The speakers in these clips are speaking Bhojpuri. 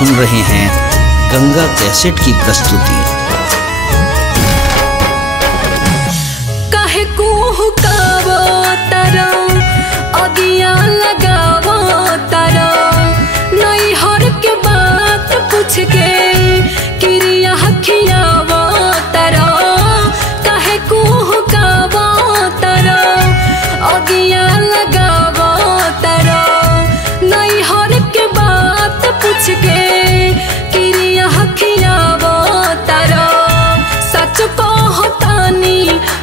सुन रहे हैं गंगा कैसेट की प्रस्तुति। काहे को हुकावो तारा अगिया लगावो तारा नई हर के बात पूछ के किरिया खियावो तारा। काहे को हुकावो तारा अगिया लगावो तारा नई हर के बात पूछ के किरिया खियावो तारा। सच कहतानी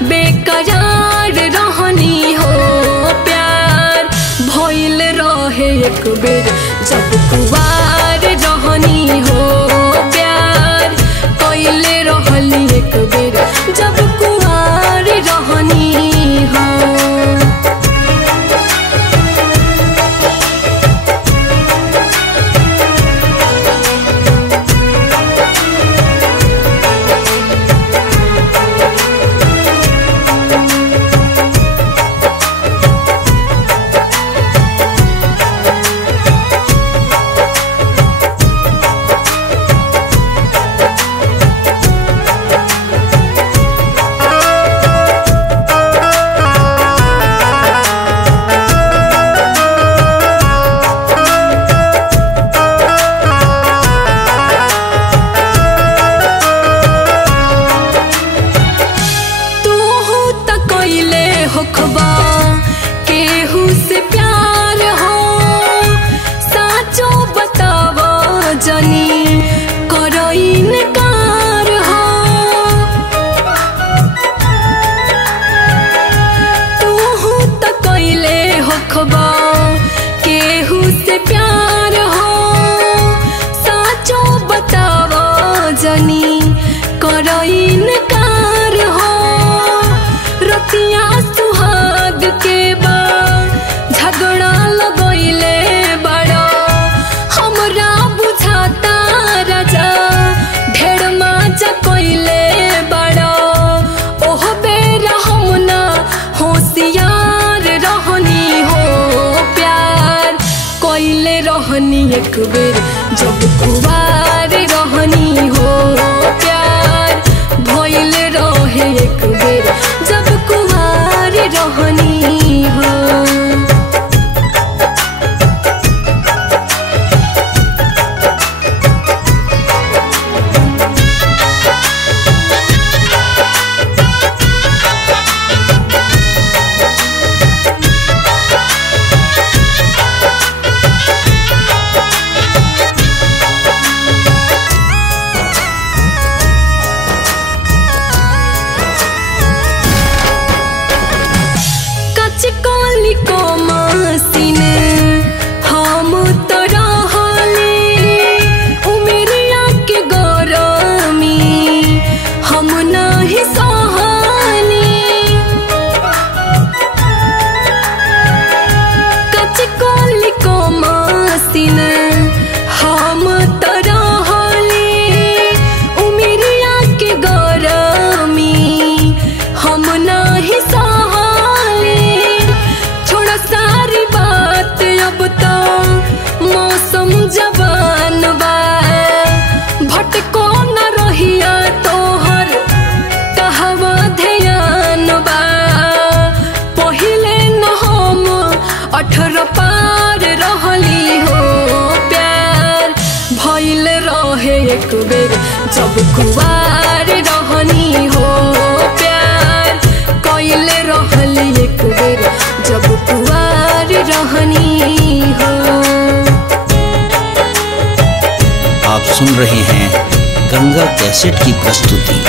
बेकरार रहनी हो प्यार भइल रहे एक बेर जब कुवार रहनी हो प्यार कइले रहली एक बेर जब कुवार रहनी हो। केहू से प्यार हो साचो बतावो जनी करो इनकार हो। तू तो कइले होखबा केहू से प्यार हो साचो बतावो जनी करो इनकार हो। रतिया सुहाग के झगड़ा लगइले बड़ा हमरा बुझाता राजा ढेर मजा कइले बड़ा। ओह बेरा हम ना होशियार रहनी हो प्यार कइले रहनी एक बेर जब कुवार रहनी हो प्यार भइल रहे एक बेर जब कुवार रहनी हो। हम तो रहली उमेरिया के गरमी हम नहीं सहनी। कच कोली को मसीन हम तो रहली उमेरिया के गरमी हम नहीं सहनी। छोड़ सारी बात अब तो मौसम जवान बा भटको न रहिया तोहर कहवा ध्यान बा। पहिले न हम 18 पार रहली हो प्यार भइल रहे एक बेर जब कुवार रहनी हो प्यार कइले रहली एक बेर जब कुवार रहनी हो। आप सुन रहे हैं गंगा कैसेट की प्रस्तुति।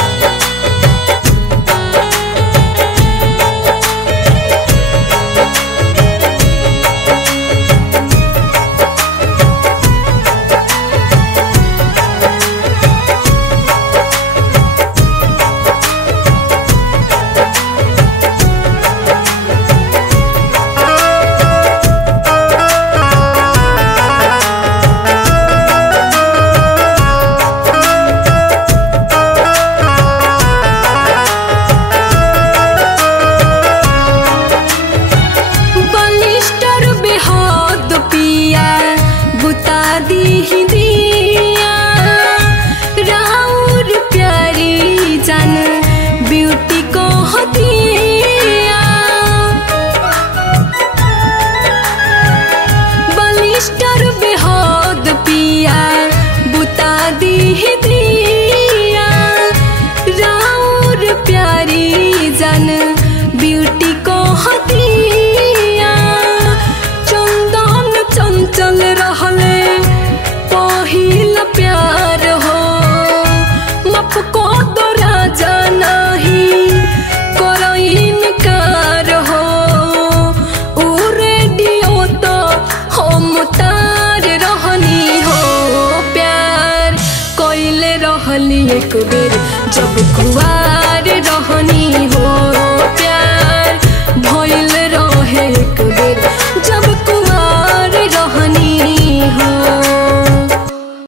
एक बेर जब कुआ